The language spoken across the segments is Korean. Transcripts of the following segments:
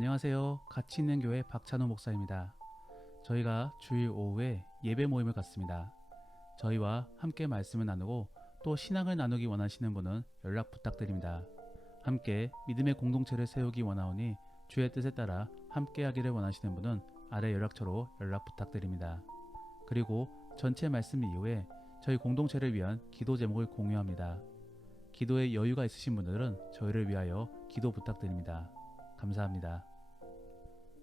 안녕하세요. 가치 있는 교회 박찬호 목사입니다. 저희가 주일 오후에 예배 모임을 갖습니다. 저희와 함께 말씀을 나누고 또 신앙을 나누기 원하시는 분은 연락 부탁드립니다. 함께 믿음의 공동체를 세우기 원하오니 주의 뜻에 따라 함께 하기를 원하시는 분은 아래 연락처로 연락 부탁드립니다. 그리고 전체 말씀 이후에 저희 공동체를 위한 기도 제목을 공유합니다. 기도에 여유가 있으신 분들은 저희를 위하여 기도 부탁드립니다. 감사합니다.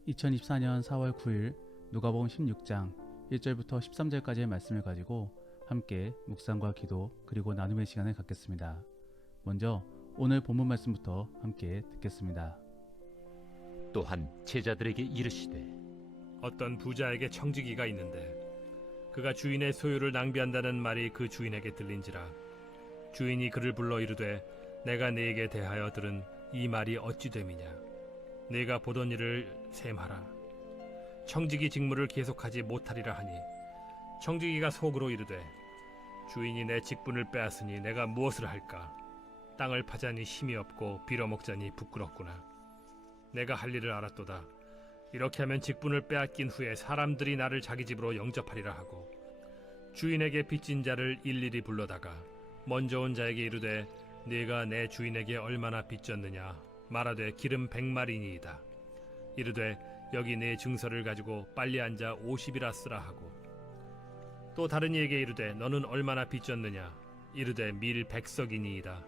2024년 4월 9일 누가복음 16장 1절부터 13절까지의 말씀을 가지고 함께 묵상과 기도 그리고 나눔의 시간을 갖겠습니다. 먼저 오늘 본문 말씀부터 함께 듣겠습니다. 또한 제자들에게 이르시되 어떤 부자에게 청지기가 있는데 그가 주인의 소유를 낭비한다는 말이 그 주인에게 들린지라. 주인이 그를 불러 이르되 내가 네게 대하여 들은 이 말이 어찌 됨이냐. 네가 보던 일을 셈하라. 청지기 직무를 계속하지 못하리라 하니 청지기가 속으로 이르되 주인이 내 직분을 빼앗으니 내가 무엇을 할까. 땅을 파자니 힘이 없고 빌어먹자니 부끄럽구나. 내가 할 일을 알았도다. 이렇게 하면 직분을 빼앗긴 후에 사람들이 나를 자기 집으로 영접하리라 하고 주인에게 빚진 자를 일일이 불러다가 먼저 온 자에게 이르되 네가 내 주인에게 얼마나 빚졌느냐. 말하되 기름 100마리니이다. 이르되 여기 네 증서를 가지고 빨리 앉아 50이라 쓰라 하고 또 다른 이에게 이르되 너는 얼마나 빚졌느냐. 이르되 밀 100석이니이다.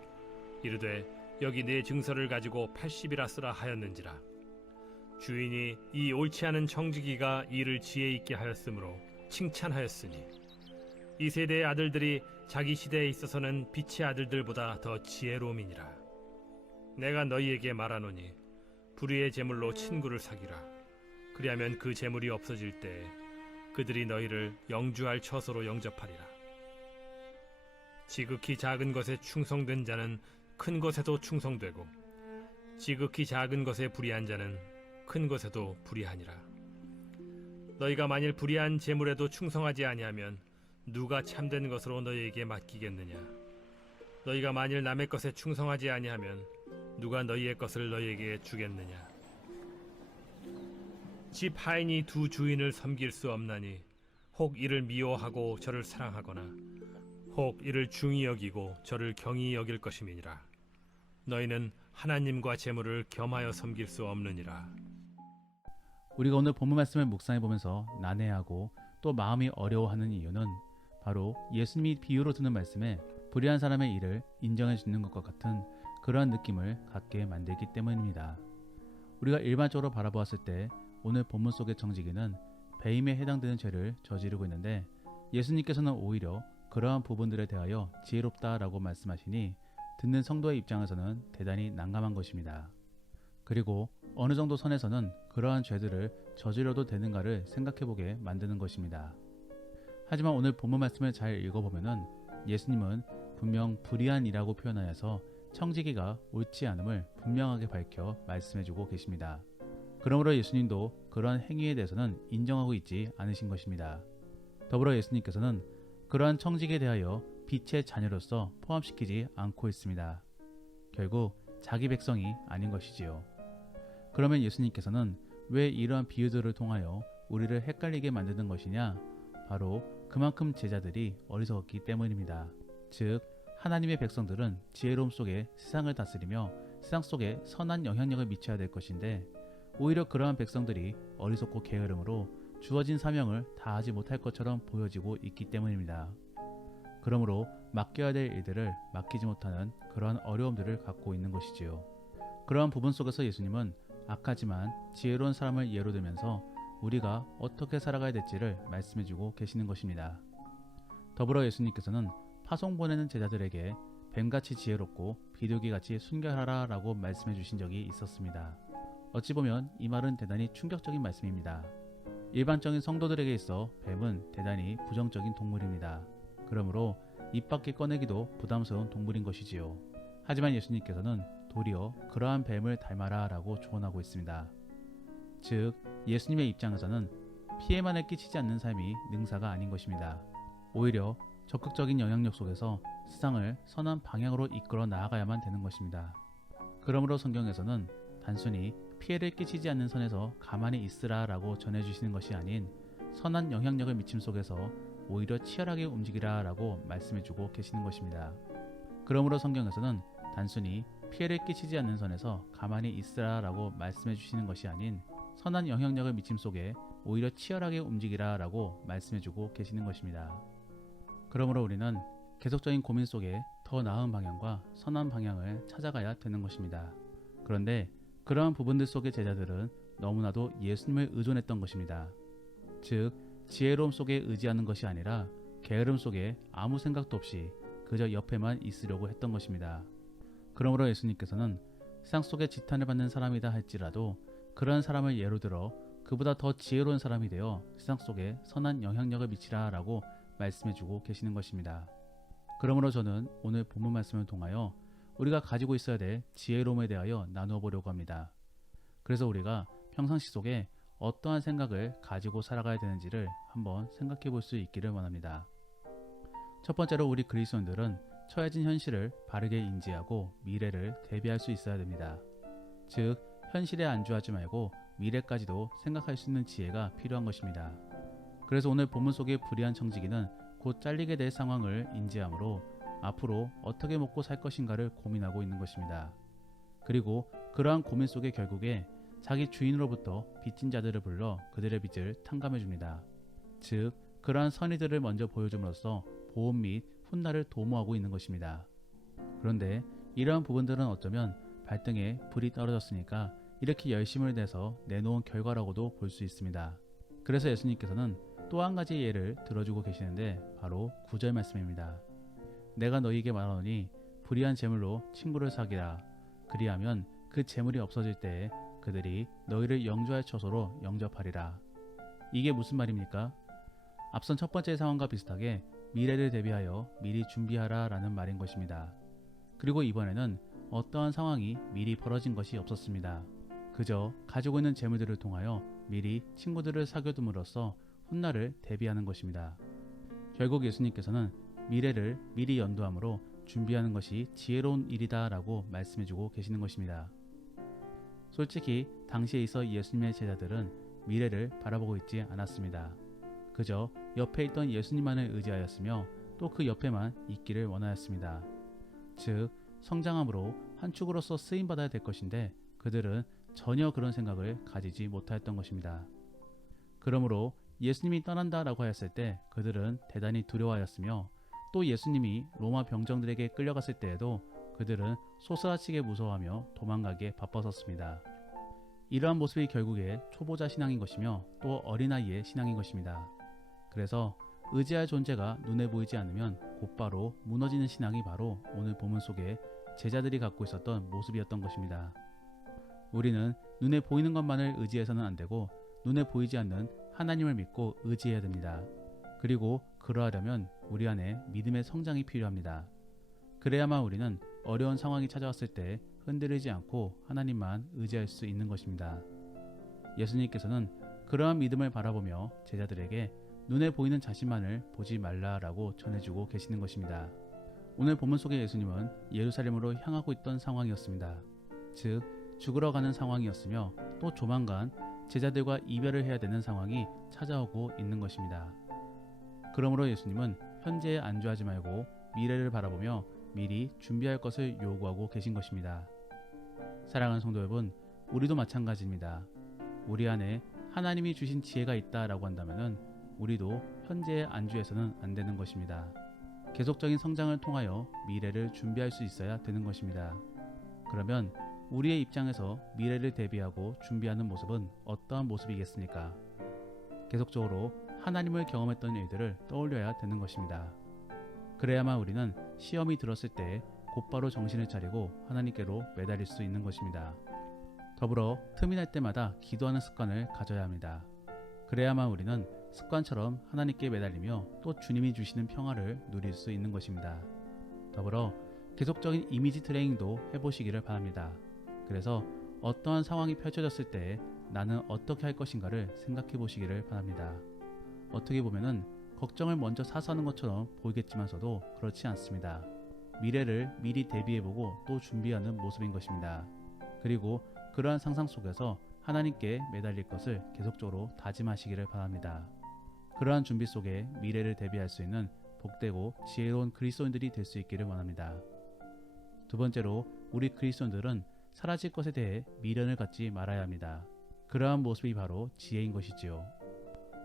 이르되 여기 네 증서를 가지고 80이라 쓰라 하였는지라. 주인이 이 옳지 않은 청지기가 일을 지혜 있게 하였으므로 칭찬하였으니 이 세대의 아들들이 자기 시대에 있어서는 빛의 아들들보다 더 지혜로움이니라. 내가 너희에게 말하노니 불의의 재물로 친구를 사귀라. 그리하면 그 재물이 없어질 때에 그들이 너희를 영주할 처소로 영접하리라. 지극히 작은 것에 충성된 자는 큰 것에도 충성되고 지극히 작은 것에 불의한 자는 큰 것에도 불의하니라. 너희가 만일 불의한 재물에도 충성하지 아니하면 누가 참된 것으로 너희에게 맡기겠느냐. 너희가 만일 남의 것에 충성하지 아니하면 누가 너희의 것을 너희에게 주겠느냐. 집 하인이 두 주인을 섬길 수 없나니 혹 이를 미워하고 저를 사랑하거나 혹 이를 중히 여기고 저를 경히 여길 것임이니라. 너희는 하나님과 재물을 겸하여 섬길 수 없느니라. 우리가 오늘 본문 말씀을 묵상해 보면서 난해하고 또 마음이 어려워하는 이유는 바로 예수님이 비유로 드는 말씀에 불의한 사람의 일을 인정해 주는 것과 같은 그러한 느낌을 갖게 만들기 때문입니다. 우리가 일반적으로 바라보았을 때 오늘 본문 속의 청지기는 배임에 해당되는 죄를 저지르고 있는데 예수님께서는 오히려 그러한 부분들에 대하여 지혜롭다라고 말씀하시니 듣는 성도의 입장에서는 대단히 난감한 것입니다. 그리고 어느 정도 선에서는 그러한 죄들을 저지러도 되는가를 생각해보게 만드는 것입니다. 하지만 오늘 본문 말씀을 잘 읽어보면은 예수님은 분명 불의한 이라고 표현하여서 청지기가 옳지 않음을 분명하게 밝혀 말씀해주고 계십니다. 그러므로 예수님도 그러한 행위에 대해서는 인정하고 있지 않으신 것입니다. 더불어 예수님께서는 그러한 청지기에 대하여 빛의 자녀로서 포함시키지 않고 있습니다. 결국 자기 백성이 아닌 것이지요. 그러면 예수님께서는 왜 이러한 비유들을 통하여 우리를 헷갈리게 만드는 것이냐? 바로 그만큼 제자들이 어리석었기 때문입니다. 즉 하나님의 백성들은 지혜로움 속에 세상을 다스리며 세상 속에 선한 영향력을 미쳐야 될 것인데 오히려 그러한 백성들이 어리석고 게으름으로 주어진 사명을 다하지 못할 것처럼 보여지고 있기 때문입니다. 그러므로 맡겨야 될 일들을 맡기지 못하는 그러한 어려움들을 갖고 있는 것이지요. 그러한 부분 속에서 예수님은 악하지만 지혜로운 사람을 예로 들면서 우리가 어떻게 살아가야 될지를 말씀해주고 계시는 것입니다. 더불어 예수님께서는 파송 보내는 제자들에게 뱀같이 지혜롭고 비둘기같이 순결하라 라고 말씀해 주신 적이 있었습니다. 어찌 보면 이 말은 대단히 충격적인 말씀입니다. 일반적인 성도들에게 있어 뱀은 대단히 부정적인 동물입니다. 그러므로 입 밖에 꺼내기도 부담스러운 동물인 것이지요. 하지만 예수님께서는 도리어 그러한 뱀을 닮아라 라고 조언하고 있습니다. 즉 예수님의 입장에서는 피해만을 끼치지 않는 삶이 능사가 아닌 것입니다. 오히려 적극적인 영향력 속에서 세상을 선한 방향으로 이끌어 나아가야만 되는 것입니다. 그러므로 성경에서는 단순히 피해를 끼치지 않는 선에서 가만히 있으라 라고 전해주시는 것이 아닌 선한 영향력을 미침 속에서 오히려 치열하게 움직이라 라고 말씀해주고 계시는 것입니다. 그러므로 성경에서는 단순히 피해를 끼치지 않는 선에서 가만히 있으라 라고 말씀해 주시는 것이 아닌 선한 영향력을 미침 속에 오히려 치열하게 움직이라 라고 말씀해 주고 계시는 것입니다. 그러므로 우리는 계속적인 고민 속에 더 나은 방향과 선한 방향을 찾아가야 되는 것입니다. 그런데 그러한 부분들 속의 제자들은 너무나도 예수님을 의존했던 것입니다. 즉 지혜로움 속에 의지하는 것이 아니라 게으름 속에 아무 생각도 없이 그저 옆에만 있으려고 했던 것입니다. 그러므로 예수님께서는 세상 속에 지탄을 받는 사람이다 할지라도 그러한 사람을 예로 들어 그보다 더 지혜로운 사람이 되어 세상 속에 선한 영향력을 미치라 라고 말씀해주고 계시는 것입니다. 그러므로 저는 오늘 본문 말씀을 통하여 우리가 가지고 있어야 될 지혜로움에 대하여 나누어 보려고 합니다. 그래서 우리가 평상시 속에 어떠한 생각을 가지고 살아가야 되는지를 한번 생각해 볼 수 있기를 원합니다. 첫 번째로 우리 그리스도인들은 처해진 현실을 바르게 인지하고 미래를 대비할 수 있어야 됩니다. 즉 현실에 안주하지 말고 미래까지도 생각할 수 있는 지혜가 필요한 것입니다. 그래서 오늘 본문 속의 불의한 청지기는 곧 잘리게 될 상황을 인지하므로 앞으로 어떻게 먹고 살 것인가를 고민하고 있는 것입니다. 그리고 그러한 고민 속에 결국에 자기 주인으로부터 빚진 자들을 불러 그들의 빚을 탕감해 줍니다. 즉 그러한 선의들을 먼저 보여줌으로써 보험 및 훗날을 도모하고 있는 것입니다. 그런데 이러한 부분들은 어쩌면 발등에 불이 떨어졌으니까 이렇게 열심을 내서 내놓은 결과라고도 볼 수 있습니다. 그래서 예수님께서는 또 한 가지 예를 들어주고 계시는데 바로 9절 말씀입니다. 내가 너희에게 말하노니 불의한 재물로 친구를 사귀라. 그리하면 그 재물이 없어질 때에 그들이 너희를 영주할 처소로 영접하리라. 이게 무슨 말입니까? 앞선 첫 번째 상황과 비슷하게 미래를 대비하여 미리 준비하라 라는 말인 것입니다. 그리고 이번에는 어떠한 상황이 미리 벌어진 것이 없었습니다. 그저 가지고 있는 재물들을 통하여 미리 친구들을 사귀어둠으로써 훗날을 대비하는 것입니다. 결국 예수님께서는 미래를 미리 연도함으로 준비하는 것이 지혜로운 일이다 라고 말씀해주고 계시는 것입니다. 솔직히 당시에 있어 예수님의 제자들은 미래를 바라보고 있지 않았습니다. 그저 옆에 있던 예수님만을 의지하였으며 또 그 옆에만 있기를 원하였습니다. 즉 성장함으로 한 축으로서 쓰임받아야 될 것인데 그들은 전혀 그런 생각을 가지지 못하였던 것입니다. 그러므로 예수님이 떠난다라고 하였을 때 그들은 대단히 두려워하였으며 또 예수님이 로마 병정들에게 끌려갔을 때에도 그들은 소스라치게 무서워하며 도망가기에 바빴었습니다. 이러한 모습이 결국에 초보자 신앙인 것이며 또 어린아이의 신앙인 것입니다. 그래서 의지할 존재가 눈에 보이지 않으면 곧바로 무너지는 신앙이 바로 오늘 본문 속에 제자들이 갖고 있었던 모습이었던 것입니다. 우리는 눈에 보이는 것만을 의지해서는 안 되고 눈에 보이지 않는 하나님을 믿고 의지해야 됩니다. 그리고 그러하려면 우리 안에 믿음의 성장이 필요합니다. 그래야만 우리는 어려운 상황이 찾아왔을 때 흔들리지 않고 하나님만 의지할 수 있는 것입니다. 예수님께서는 그러한 믿음을 바라보며 제자들에게 눈에 보이는 자신만을 보지 말라라고 전해주고 계시는 것입니다. 오늘 본문 속의 예수님은 예루살렘으로 향하고 있던 상황이었습니다. 즉 죽으러 가는 상황이었으며 또 조만간 제자들과 이별을 해야 되는 상황이 찾아오고 있는 것입니다. 그러므로 예수님은 현재에 안주하지 말고 미래를 바라보며 미리 준비할 것을 요구하고 계신 것입니다. 사랑하는 성도 여러분, 우리도 마찬가지입니다. 우리 안에 하나님이 주신 지혜가 있다라고 한다면 우리도 현재에 안주해서는 안 되는 것입니다. 계속적인 성장을 통하여 미래를 준비할 수 있어야 되는 것입니다. 그러면 우리의 입장에서 미래를 대비하고 준비하는 모습은 어떠한 모습이겠습니까? 계속적으로 하나님을 경험했던 일들을 떠올려야 되는 것입니다. 그래야만 우리는 시험이 들었을 때 곧바로 정신을 차리고 하나님께로 매달릴 수 있는 것입니다. 더불어 틈이 날 때마다 기도하는 습관을 가져야 합니다. 그래야만 우리는 습관처럼 하나님께 매달리며 또 주님이 주시는 평화를 누릴 수 있는 것입니다. 더불어 계속적인 이미지 트레이닝도 해보시기를 바랍니다. 그래서 어떠한 상황이 펼쳐졌을 때 나는 어떻게 할 것인가를 생각해 보시기를 바랍니다. 어떻게 보면은 걱정을 먼저 사서 하는 것처럼 보이겠지만서도 그렇지 않습니다. 미래를 미리 대비해보고 또 준비하는 모습인 것입니다. 그리고 그러한 상상 속에서 하나님께 매달릴 것을 계속적으로 다짐하시기를 바랍니다. 그러한 준비 속에 미래를 대비할 수 있는 복되고 지혜로운 그리스도인들이 될 수 있기를 원합니다. 두 번째로 우리 그리스도인들은 사라질 것에 대해 미련을 갖지 말아야 합니다. 그러한 모습이 바로 지혜인 것이지요.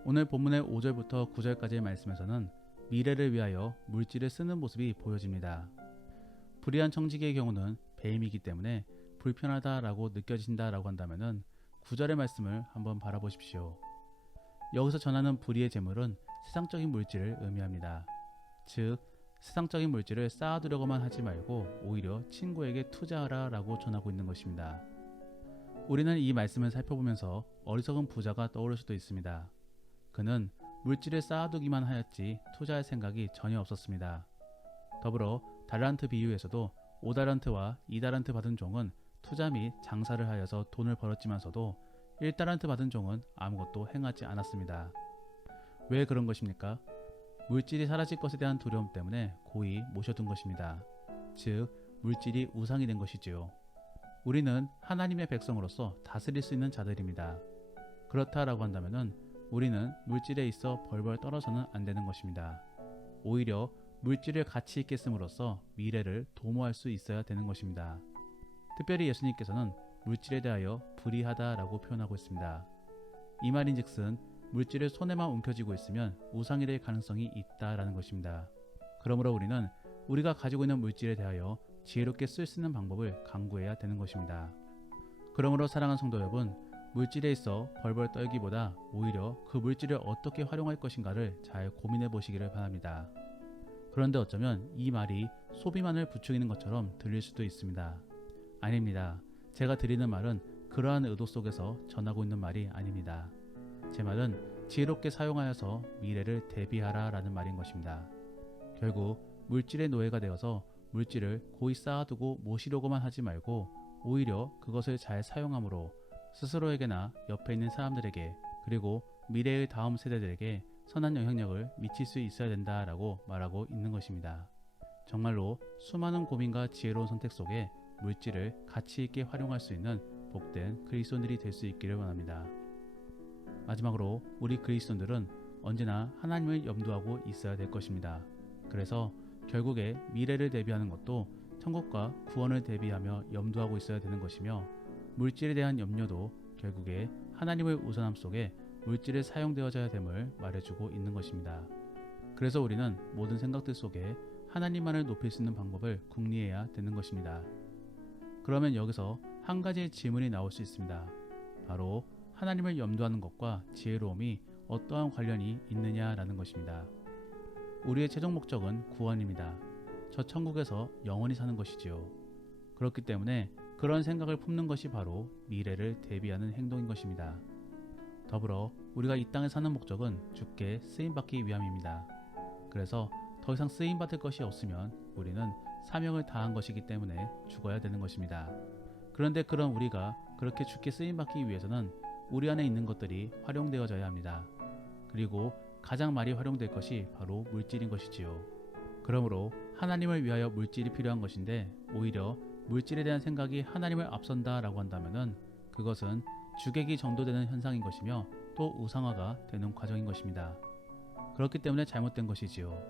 오늘 본문의 5절부터 9절까지의 말씀에서는 미래를 위하여 물질을 쓰는 모습이 보여집니다. 불의한 청지기의 경우는 배임이기 때문에 불편하다라고 느껴진다라고 한다면은 9절의 말씀을 한번 바라보십시오. 여기서 전하는 불의의 재물은 세상적인 물질을 의미합니다. 즉 세상적인 물질을 쌓아두려고만 하지 말고 오히려 친구에게 투자하라 라고 전하고 있는 것입니다. 우리는 이 말씀을 살펴보면서 어리석은 부자가 떠오를 수도 있습니다. 그는 물질을 쌓아두기만 하였지 투자할 생각이 전혀 없었습니다. 더불어 달란트 비유에서도 5달란트와 2달란트 받은 종은 투자 및 장사를 하여서 돈을 벌었지만서도 1달란트 받은 종은 아무것도 행하지 않았습니다. 왜 그런 것입니까? 물질이 사라질 것에 대한 두려움 때문에 고이 모셔둔 것입니다. 즉 물질이 우상이 된 것이지요. 우리는 하나님의 백성으로서 다스릴 수 있는 자들입니다. 그렇다라고 한다면 우리는 물질에 있어 벌벌 떨어서는 안 되는 것입니다. 오히려 물질을 가치 있게 씀으로써 미래를 도모할 수 있어야 되는 것입니다. 특별히 예수님께서는 물질에 대하여 불의하다라고 표현하고 있습니다. 이 말인즉슨 물질을 손에만 움켜쥐고 있으면 우상이 될 가능성이 있다라는 것입니다. 그러므로 우리는 우리가 가지고 있는 물질에 대하여 지혜롭게 쓸 수 있는 방법을 강구해야 되는 것입니다. 그러므로 사랑하는 성도 여러분, 물질에 있어 벌벌 떨기보다 오히려 그 물질을 어떻게 활용할 것인가를 잘 고민해 보시기를 바랍니다. 그런데 어쩌면 이 말이 소비만을 부추기는 것처럼 들릴 수도 있습니다. 아닙니다. 제가 드리는 말은 그러한 의도 속에서 전하고 있는 말이 아닙니다. 제 말은 지혜롭게 사용하여서 미래를 대비하라 라는 말인 것입니다. 결국 물질의 노예가 되어서 물질을 고이 쌓아두고 모시려고만 하지 말고 오히려 그것을 잘 사용함으로 스스로에게나 옆에 있는 사람들에게 그리고 미래의 다음 세대들에게 선한 영향력을 미칠 수 있어야 된다라고 말하고 있는 것입니다. 정말로 수많은 고민과 지혜로운 선택 속에 물질을 가치 있게 활용할 수 있는 복된 그리스도인들이 될 수 있기를 원합니다. 마지막으로 우리 그리스도인들은 언제나 하나님을 염두하고 있어야 될 것입니다. 그래서 결국에 미래를 대비하는 것도 천국과 구원을 대비하며 염두하고 있어야 되는 것이며 물질에 대한 염려도 결국에 하나님의 우선함 속에 물질에 사용되어져야 됨을 말해주고 있는 것입니다. 그래서 우리는 모든 생각들 속에 하나님만을 높일 수 있는 방법을 궁리해야 되는 것입니다. 그러면 여기서 한 가지의 질문이 나올 수 있습니다. 바로 하나님을 염두하는 것과 지혜로움이 어떠한 관련이 있느냐라는 것입니다. 우리의 최종 목적은 구원입니다. 저 천국에서 영원히 사는 것이지요. 그렇기 때문에 그런 생각을 품는 것이 바로 미래를 대비하는 행동인 것입니다. 더불어 우리가 이 땅에 사는 목적은 주께 쓰임받기 위함입니다. 그래서 더 이상 쓰임받을 것이 없으면 우리는 사명을 다한 것이기 때문에 죽어야 되는 것입니다. 그런데 그런 우리가 그렇게 주께 쓰임받기 위해서는 우리 안에 있는 것들이 활용되어져야 합니다. 그리고 가장 많이 활용될 것이 바로 물질인 것이지요. 그러므로 하나님을 위하여 물질이 필요한 것인데 오히려 물질에 대한 생각이 하나님을 앞선다라고 한다면 그것은 주객이 정도되는 현상인 것이며 또 우상화가 되는 과정인 것입니다. 그렇기 때문에 잘못된 것이지요.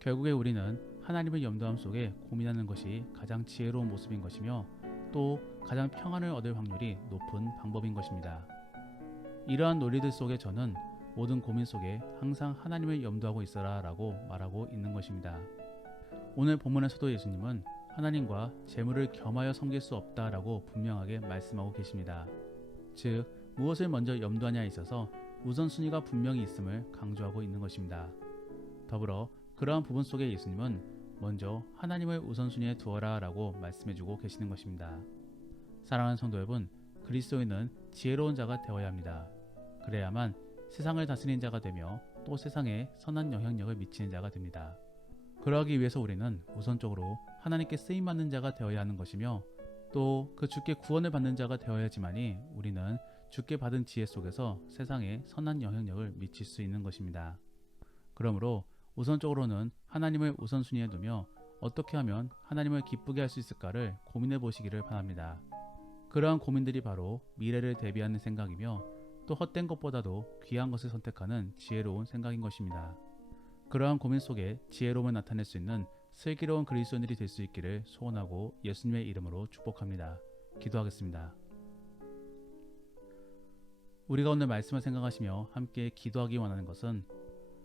결국에 우리는 하나님을 염두함 속에 고민하는 것이 가장 지혜로운 모습인 것이며 또 가장 평안을 얻을 확률이 높은 방법인 것입니다. 이러한 논리들 속에 저는 모든 고민 속에 항상 하나님을 염두하고 있어라 라고 말하고 있는 것입니다. 오늘 본문에서도 예수님은 하나님과 재물을 겸하여 섬길 수 없다라고 분명하게 말씀하고 계십니다. 즉 무엇을 먼저 염두하냐에 있어서 우선순위가 분명히 있음을 강조하고 있는 것입니다. 더불어 그러한 부분 속에 예수님은 먼저 하나님을 우선순위에 두어라 라고 말씀해주고 계시는 것입니다. 사랑하는 성도 여러분, 그리스도인은 지혜로운 자가 되어야 합니다. 그래야만 세상을 다스리는 자가 되며 또 세상에 선한 영향력을 미치는 자가 됩니다. 그러하기 위해서 우리는 우선적으로 하나님께 쓰임받는 자가 되어야 하는 것이며 또 그 주께 구원을 받는 자가 되어야지만이 우리는 주께 받은 지혜 속에서 세상에 선한 영향력을 미칠 수 있는 것입니다. 그러므로 우선적으로는 하나님을 우선순위에 두며 어떻게 하면 하나님을 기쁘게 할 수 있을까를 고민해 보시기를 바랍니다. 그러한 고민들이 바로 미래를 대비하는 생각이며 또 헛된 것보다도 귀한 것을 선택하는 지혜로운 생각인 것입니다. 그러한 고민 속에 지혜로움을 나타낼 수 있는 슬기로운 그리스도인들이 될 수 있기를 소원하고 예수님의 이름으로 축복합니다. 기도하겠습니다. 우리가 오늘 말씀을 생각하시며 함께 기도하기 원하는 것은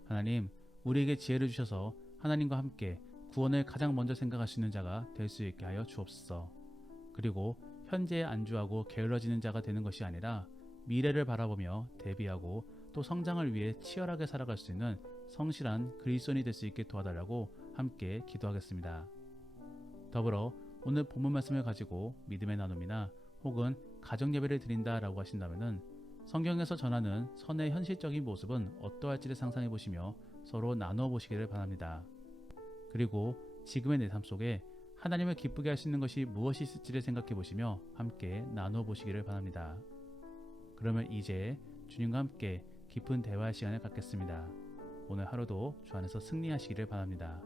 하나님, 우리에게 지혜를 주셔서 하나님과 함께 구원을 가장 먼저 생각할 수 있는 자가 될 수 있게 하여 주옵소서. 그리고 현재에 안주하고 게을러지는 자가 되는 것이 아니라 미래를 바라보며 대비하고 또 성장을 위해 치열하게 살아갈 수 있는 성실한 그리스도인이 될 수 있게 도와달라고 함께 기도하겠습니다. 더불어 오늘 본문 말씀을 가지고 믿음의 나눔이나 혹은 가정 예배를 드린다라고 하신다면은 성경에서 전하는 선의 현실적인 모습은 어떠할지를 상상해 보시며 서로 나누어 보시기를 바랍니다. 그리고 지금의 내 삶 속에 하나님을 기쁘게 할 수 있는 것이 무엇이 있을지를 생각해 보시며 함께 나누어 보시기를 바랍니다. 그러면 이제 주님과 함께 깊은 대화의 시간을 갖겠습니다. 오늘 하루도 주 안에서 승리하시기를 바랍니다.